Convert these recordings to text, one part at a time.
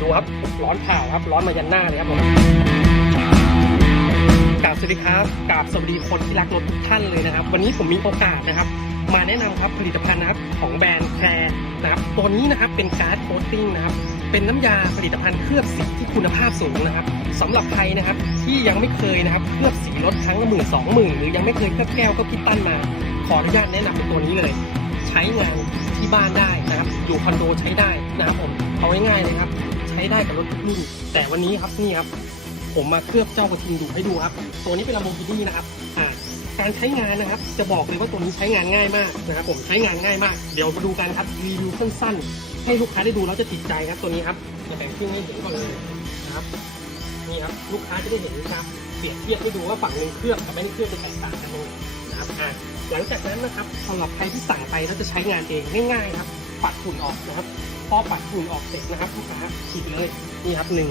ดูครับร้อนเผาครับ ร้อนมายันหน้าเลยครับผมกราบสวัสดีครับกราบสวัสดีคนที่รักรถทุกท่านเลยนะครับ วันนี้ผมมีโอกาสนะครับ มาแนะนำครับผลิตภัณฑ์นะครับของแบรนด์แคร์นะครับตัวนี้นะครับเป็นการ์ดโคตติ้งนะครับเป็นน้ำยาผลิตภัณฑ์เคลือบสีที่คุณภาพสูงนะครับสำหรับใครนะครับที่ยังไม่เคยนะครับเคลือบสีรถครั้งละหมื่นสองหมื่นหรือยังไม่เคยเคลือบแก้วก็คิดตั้นมา ขออนุญาตแนะนำเป็นตัวนี้เลย ใช้งานที่บ้านได้นะครับ อยู่คอนโดใช้ได้นะครับผมเอาง่ายๆเลยครับ ช้ได้กับรถทุกรุ่นแต่วันนี้ครับนี่ครับผมมาเคลือบเจ้ากระทิงดูให้ดูครับ ตัวนี้เป็นลำโพงกินี่นะครับอ่าการใช้งานนะครับ จะบอกเลยว่าตัวนี้ใช้งานง่ายมากนะครับ ผมใช้งานง่ายมาก เดี๋ยวมาดูกันครับรีวิวสั้นๆ ให้ลูกค้าได้ดูแล้วจะติดใจครับตัวนี้ครับจะแบ่งครึ่งให้เห็นก่อนเลยนะครับนี่ครับลูกค้าจะได้เห็นนะครับเปรียบเทียบให้ดูว่าฝั่งหนึ่งเคลือบกับไม่ได้เคลือบจะแตกต่างกันตรงไหนนะครับอ่าหลังจากนั้นนะครับสำหรับใครที่สั่งไปแล้วจะใช้งานเองง่ายๆครับ ปัดฝุ่นออกนะครับ พอปัดฝุ่นออกเสร็จนะครับลูกค้าฉีดเลยนี่ครับหนึ่ง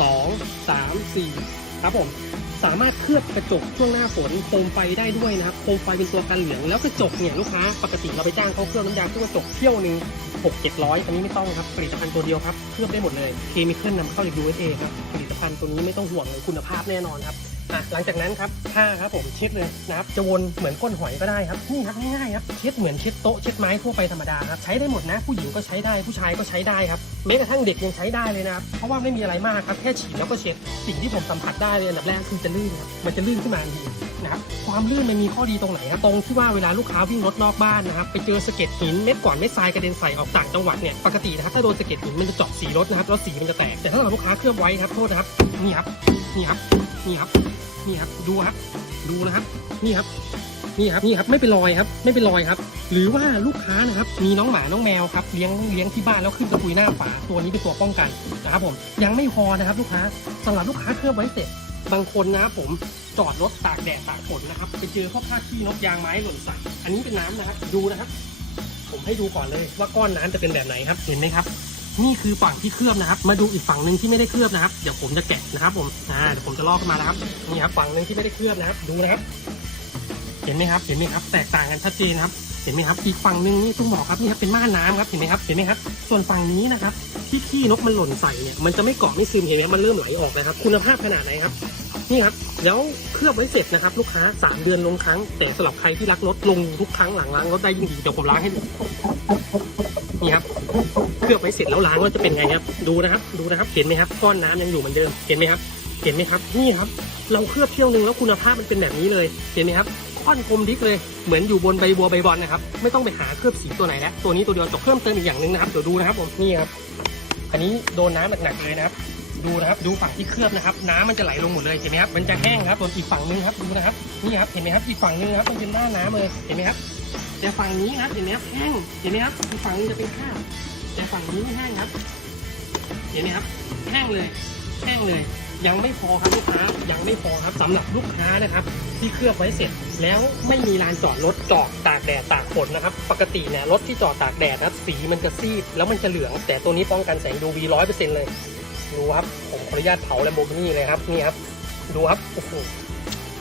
สองสามสี่ครับผมสามารถเคลือบกระจกช่วงหน้าฝนโคมไฟได้ด้วยนะครับโคมไฟเป็นตัวกันเหลืองแล้วกระจกเนี่ยลูกค้าปกติเราไปจ้างเขาเคลือบน้ำยาเคลือบกระจกเที่ยวหนึ่งหกเจ็ดร้อยอันนี้ไม่ต้องครับผลิตภัณฑ์ตัวเดียวครับเคลือบได้หมดเลยเคมีเคลื่อนนำเข้าจาก USA ครับผลิตภัณฑ์ตัวนี้ไม่ต้องห่วงเลยคุณภาพแน่นอนครับ อะหลังจากนั้นครับผ้าครับผมเช็ดเลยนะครับจะวนเหมือนก้นหอยก็ได้ครับนี่ครับง่ายๆครับเช็ดเหมือนเช็ดโต๊ะเช็ดไม้ทั่วไปธรรมดาครับใช้ได้หมดนะ ผู้หญิงก็ใช้ได้ผู้ชายก็ใช้ได้ครับแม้กระทั่งเด็กยังใช้ได้เลยนะครับเพราะว่าไม่มีอะไรมากครับแค่ฉีดแล้วก็เช็ดสิ่งที่ผมสัมผัสได้เลยอันดับแรกคือจะลื่นครับมันจะลื่นขึ้นมาทันทีนะครับความลื่นมันมีข้อดีตรงไหนครับตรงที่ว่าเวลาลูกค้าวิ่งรถนอกบ้านนะครับไปเจอสะเก็ดหินเม็ดก่อนเม็ดทรายกระเด็นใส่ออกต่างจังหวัดเนี่ยปกตินะครับถ้าโดนสะเก็ดหินมันจะเจาะสีรถนะครับแล้วสีมันจะแตกแต่ถ้าเราลูกค้าเคลือบไว้ครับโทษนะครับนี่ครับนี่ครับ นี่ครับ นี่ครับ ดูครับ ดูนะครับ นี่ครับ นี่ครับ นี่ครับ ไม่เป็นรอยครับ ไม่เป็นรอยครับ หรือว่าลูกค้านะครับ มีน้องหมา น้องแมวครับ เลี้ยง เลี้ยงที่บ้านแล้วขึ้นตะปุยหน้าฝา ตัวนี้เป็นตัวป้องกันนะครับผม ยังไม่พอนะครับ ลูกค้าสำหรับลูกค้าเคลือบไว้เสร็จ บางคนนะครับผมจอดรถตากแดดตากฝนนะครับไปเจอพวกผ้าขี้นกยางไม้หล่นใส่อันนี้เป็นน้ำนะครับดูนะครับ ผมให้ดูก่อนเลยว่าก้อนน้ำจะเป็นแบบไหนครับ เห็นไหมครับ นี่คือฝั่งที่เคลือบนะครับ มาดูอีกฝั่งหนึ่งที่ไม่ได้เคลือบนะครับ เดี๋ยวผมจะแกะนะครับ ผม อ่า เดี๋ยวผมจะลอกมานะครับ นี่ครับ ฝั่งหนึ่งที่ไม่ได้เคลือบนะครับ ดูนะครับ เห็นไหมครับ เห็นไหมครับ แตกต่างกันชัดเจนครับ เห็นไหมครับ อีกฝั่งหนึ่งนี่ต้องบอกครับ นี่ครับ เป็นม่านน้ำครับ เห็นไหมครับ เห็นไหมครับ ส่วนฝั่งนี้นะครับ ที่ขี้นกมันหล่นใส่เนี่ย มันจะไม่เกาะไม่ซึม เห็นไหมมันเริ่มไหลออกแล้วครับ คุณภาพขนาดไหนครับ นี่ครับ แล้วเคลือบไว้เสร็จนะครับลูกค้า 3 เดือนลงครั้ง แต่สำหรับใครที่รักรถลงทุกครั้งหลังล้างรถได้ยิ่งดีเดี๋ยวผมล้างให้ดูนี่ครับเคลือบไว้เสร็จแล้วล้างว่าจะเป็นไงครับ ดูนะครับ ดูนะครับ เห็นไหมครับก้อนน้ำยังอยู่เหมือนเดิมเห็นไหมครับ เห็นไหมครับนี่ครับ เราเคลือบเที่ยวนึงแล้วคุณภาพมันเป็นแบบนี้เลยเห็นไหมครับค่อนคมดิกเลยเหมือนอยู่บนใบบัวใบบอลนะครับไม่ต้องไปหาเคลือบสีตัวไหนแล้วตัวนี้ตัวเดียวจบเพิ่มเติมอีกอย่างหนึ่งนะครับเดี๋ยวดูนะครับผมนี่ครับอันนี้โดนน้ำหนักๆเลยนะครับ ดูนะครับดูฝั่งที่เคลือบนะครับ น้ำมันจะไหลลงหมดเลยเห็นไหมครับมันจะแห้งครับส่วนอีกฝั่งนึงครับดูนะครับนี่ครับเห็นไหมครับอีกฝั่งนึงครับมันเป็นหน้าน้ำเลยเห็นไหมครับแต่ฝั่งนี้ครับเห็นไหมครับแห้งเห็นไหมครับอีกฝั่งนึงจะเป็นข้าวแต่ฝั่งนี้ไม่แห้งครับเห็นไหมครับแห้งเลยแห้งเลย ยังไม่พอครับลูกค้ายังไม่พอครับสำหรับลูกค้านะครับ ที่เคลือบไว้เสร็จ แล้วไม่มีลานจอดรถจอดตากแดดตากฝนนะครับ ปกติเนี่ยรถที่จอดตากแดดนะครับสีมันจะซีดแล้วมันจะเหลือง แต่ตัวนี้ป้องกันแสง UV ร้อยเปอร์เซ็นต์เลย ดูครับ ผมขออนุญาตเผาแลมโบกินี่เลยครับ นี่ครับ ดูครับ โอ้โห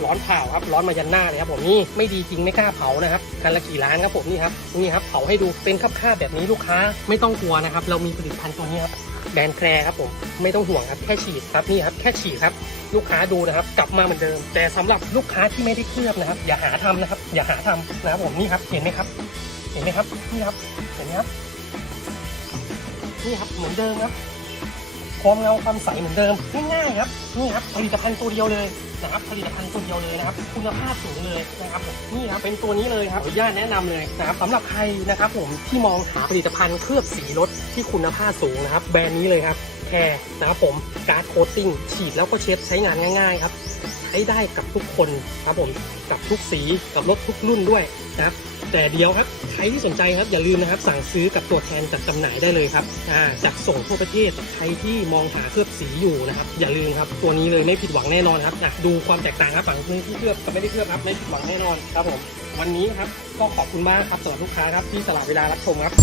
ร้อนเผาครับ ร้อนมายันหน้าเลยครับผมนี่ไม่ดีจริงไม่กล้าเผานะครับคันละกี่ล้านครับผมนี่ครับ นี่ครับ เผาให้ดู เป็นคราบๆแบบนี้ลูกค้า ไม่ต้องกลัวนะครับ เรามีผลิตภัณฑ์ตัวนี้ครับแบรนด์แคร์ครับผม ไม่ต้องห่วงครับ แค่ฉีดครับ นี่ครับ แค่ฉีดครับ ลูกค้าดูนะครับ กลับมาเหมือนเดิม แต่สำหรับลูกค้าที่ไม่ได้เคลือบนะครับ อย่าหาทำนะครับ อย่าหาทำนะครับผม นี่ครับ เห็นไหมครับ เห็นไหมครับ นี่ครับ เห็นไหมครับ นี่ครับ เหมือนเดิมครับ ความเงาความใสเหมือนเดิมง่ายๆครับนี่ครับผลิตภัณฑ์ตัวเดียวเลยนะครับผลิตภัณฑ์ตัวเดียวเลยนะครับ คุณภาพสูงเลยนะครับผมนี่ครับเป็นตัวนี้เลยครับขออนุญาตแนะนำเลยนะครับสำหรับใครนะครับผมที่มองหาผลิตภัณฑ์เคลือบสีรถที่คุณภาพสูงนะครับ แบรนด์นี้เลยครับแคร์นะครับผมการ์ดโคตติ้งฉีดแล้วก็เช็ดใช้งานง่าย ๆ ครับใช้ได้กับทุกคนครับผมกับทุกสีกับรถทุกรุ่นด้วยนะครับแต่เดียวครับใครที่สนใจครับอย่าลืมนะครับ สั่งซื้อกับตัวแทนจัดจำหน่ายได้เลยครับอ่าจัดส่งทั่วประเทศใครที่มองหาเคลือบสีอยู่นะครับ อย่าลืมครับตัวนี้เลยไม่ผิดหวังแน่นอนครับอะดูความแตกต่างครับฝั่งนึงที่เคลือบกับไม่ได้เคลือบครับไม่ผิดหวังแน่นอนครับผมวันนี้ครับก็ขอบคุณมากครับสำหรับลูกค้าครับที่สละเวลารับชมครับ